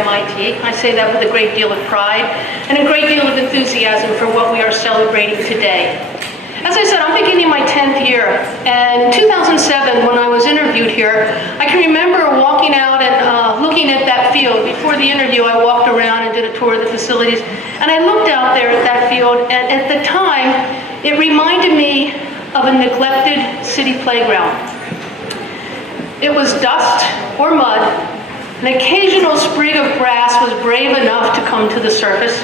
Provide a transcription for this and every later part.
MIT. I say that with a great deal of pride and a great deal of enthusiasm for what we are celebrating today. As I said, I'm beginning my 10th year, and in 2007, when I was interviewed here, I can remember walking out and looking at that field. Before the interview, I walked around and did a tour of the facilities, and I looked out there at that field, and at the time, it reminded me of a neglected city playground. It was dust or mud. An occasional sprig of grass was brave enough to come to the surface.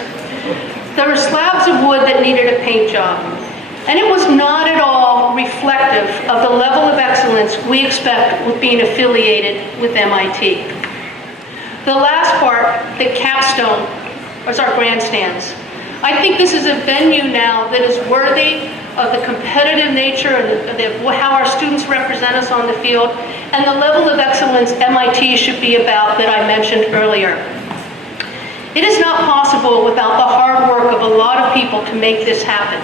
There were slabs of wood that needed a paint job. And it was not at all reflective of the level of excellence we expect with being affiliated with MIT. The last part, the capstone, was our grandstands. I think this is a venue now that is worthy of the competitive nature and how our students represent us on the field and the level of excellence MIT should be about that I mentioned earlier. It is not possible without the hard work of a lot of people to make this happen.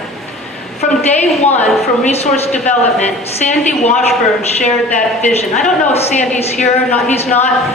From day one, from resource development, Sandy Washburn shared that vision. I don't know if Sandy's here or not, he's not.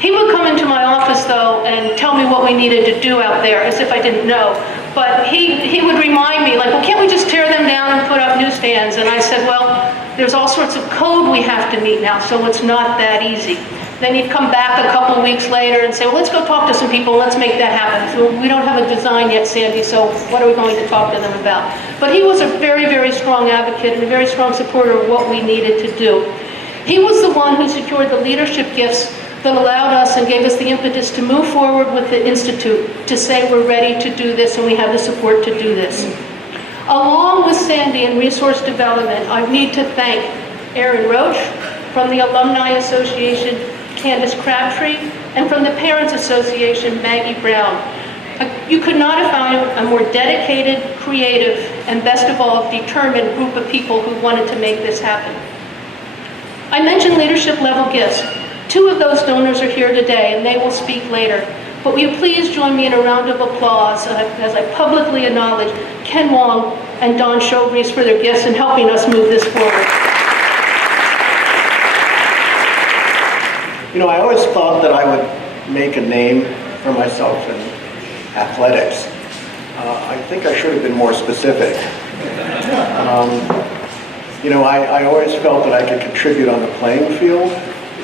He would come into my office though and tell me what we needed to do out there as if I didn't know. But he would remind me, like, well, can't we just tear them down and put up newsstands? And I said, well, there's all sorts of code we have to meet now, so it's not that easy. Then he'd come back a couple of weeks later and say, well, let's go talk to some people, let's make that happen. So we don't have a design yet, Sandy, so what are we going to talk to them about? But he was a very, very strong advocate and a very strong supporter of what we needed to do. He was the one who secured the leadership gifts that allowed us and gave us the impetus to move forward with the Institute, to say we're ready to do this and we have the support to do this. Along with Sandy in resource development, I need to thank Aaron Roach from the Alumni Association, Candace Crabtree, and from the Parents Association, Maggie Brown. You could not have found a more dedicated, creative, and best of all, determined group of people who wanted to make this happen. I mentioned leadership level gifts. Two of those donors are here today, and they will speak later. But will you please join me in a round of applause as I publicly acknowledge Ken Wong and Don Showbreeze for their gifts in helping us move this forward. You know, I always thought that I would make a name for myself in athletics. I think I should have been more specific. You know, I always felt that I could contribute on the playing field.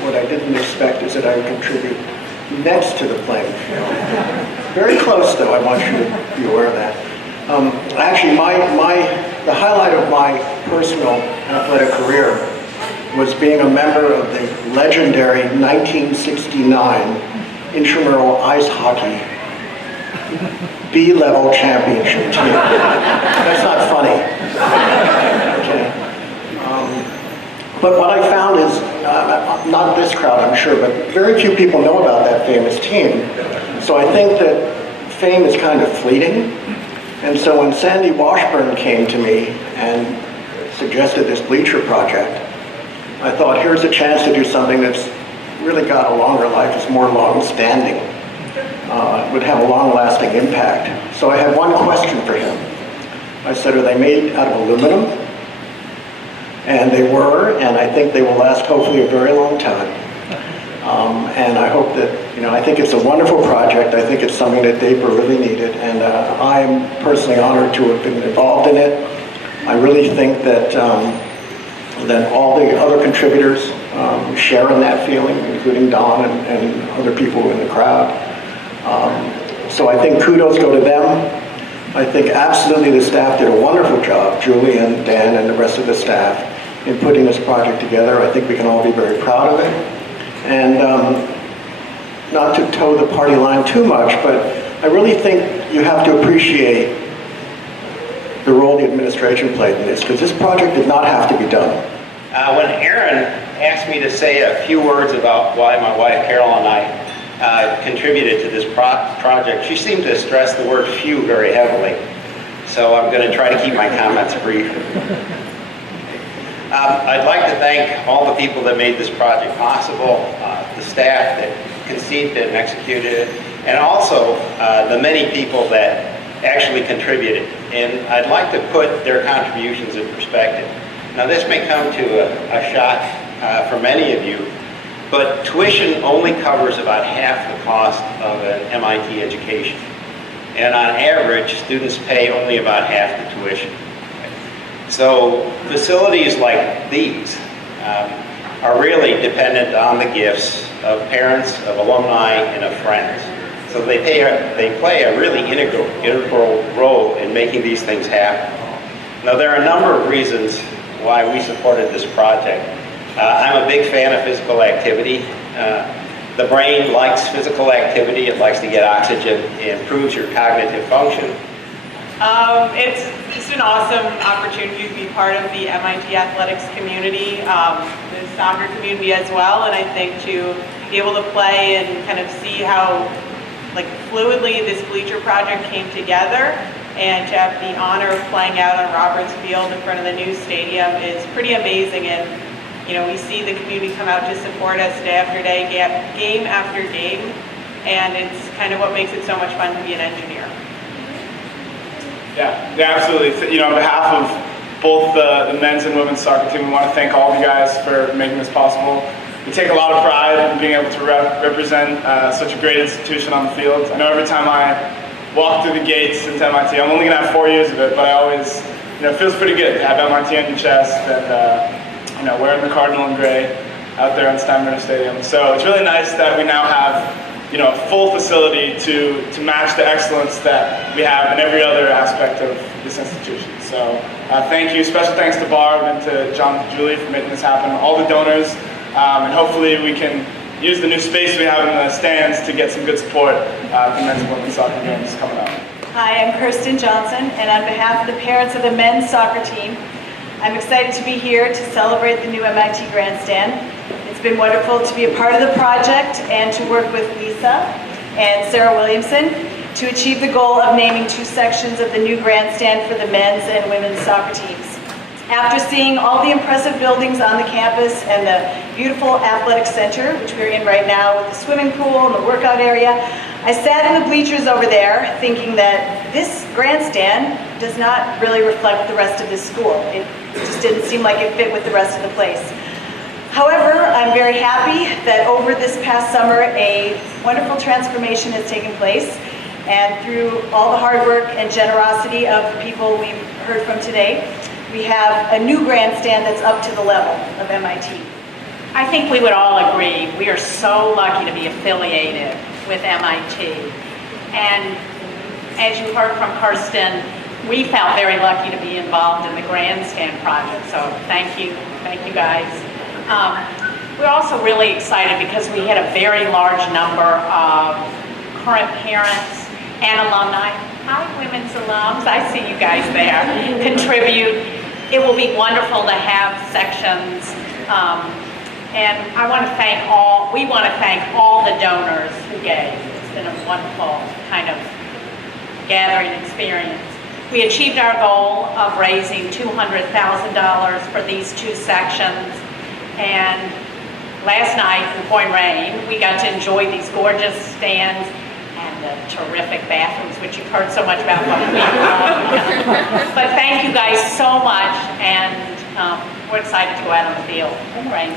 What I didn't expect is that I would contribute next to the playing field. Very close, though, I want you to be aware of that. Actually, the highlight of my personal athletic career was being a member of the legendary 1969 intramural ice hockey B-level championship team. That's not funny. Okay. But what I found is, not this crowd, I'm sure, but very few people know about that famous team. So I think that fame is kind of fleeting. And so when Sandy Washburn came to me and suggested this bleacher project, I thought, here's a chance to do something that's really got a longer life, it's more long-standing, would have a long-lasting impact. So I had one question for him. I said, are they made out of aluminum? And they were, and I think they will last hopefully a very long time. And I hope that, you know, I think it's a wonderful project. I think it's something that DAPR really needed, and I am personally honored to have been involved in it. I really think that that all the other contributors share in that feeling, including Don and other people in the crowd. So I think kudos go to them. I think absolutely the staff did a wonderful job, Julie and Dan and the rest of the staff, in putting this project together. I think we can all be very proud of it. And not to toe the party line too much, but I really think you have to appreciate the role the administration played in this, because this project did not have to be done. When Aaron asked me to say a few words about why my wife Carol and I contributed to this project, she seemed to stress the word few very heavily. So I'm going to try to keep my comments brief. I'd like to thank all the people that made this project possible, the staff that conceived it and executed it, and also the many people that actually contributed. And I'd like to put their contributions in perspective. Now this may come to a shock for many of you, but tuition only covers about half the cost of an MIT education. And on average, students pay only about half the tuition. So facilities like these are really dependent on the gifts of parents, of alumni, and of friends. So they play a really integral role in making these things happen. Now, there are a number of reasons why we supported this project. I'm a big fan of physical activity. The brain likes physical activity. It likes to get oxygen. It improves your cognitive function. It's just an awesome opportunity to be part of the MIT athletics community, the soccer community as well, and I think to be able to play and kind of see how fluidly this bleacher project came together, and to have the honor of playing out on Roberts Field in front of the new stadium is pretty amazing. And we see the community come out to support us day after day, game after game, and it's kind of what makes it so much fun to be an engineer. Yeah, absolutely. On behalf of both the men's and women's soccer team, we want to thank all of you guys for making this possible. We take a lot of pride in being able to represent such a great institution on the field. I know every time I walk through the gates into MIT, I'm only going to have 4 years of it, but I always, it feels pretty good to have MIT on your chest and, wearing the cardinal and gray out there on Steinbrenner Stadium. So it's really nice that we now have a full facility to match the excellence that we have in every other aspect of this institution. So thank you. Special thanks to Barb and to John and Julie for making this happen, all the donors, and hopefully we can use the new space we have in the stands to get some good support for men's and women's soccer games coming up. Hi, I'm Kirsten Johnson, and on behalf of the parents of the men's soccer team, I'm excited to be here to celebrate the new MIT Grandstand. It's been wonderful to be a part of the project and to work with Lisa and Sarah Williamson to achieve the goal of naming 2 sections of the new grandstand for the men's and women's soccer teams. After seeing all the impressive buildings on the campus and the beautiful athletic center, which we're in right now with the swimming pool and the workout area, I sat in the bleachers over there thinking that this grandstand does not really reflect the rest of this school. It just didn't seem like it fit with the rest of the place. However, I'm very happy that over this past summer, a wonderful transformation has taken place, and through all the hard work and generosity of the people we've heard from today, we have a new grandstand that's up to the level of MIT. I think we would all agree we are so lucky to be affiliated with MIT. And as you heard from Kirsten, we felt very lucky to be involved in the Grandstand project, so thank you guys. We're also really excited because we had a very large number of current parents and alumni. Hi, women's alums, I see you guys there, contribute. It will be wonderful to have sections, and we want to thank all the donors who gave. It's been a wonderful kind of gathering experience. We achieved our goal of raising $200,000 for these 2 sections, and last night in pouring rain, we got to enjoy these gorgeous stands and the terrific bathrooms, which you've heard so much about. But thank you guys so much, and we're excited to go out on the field in the rain.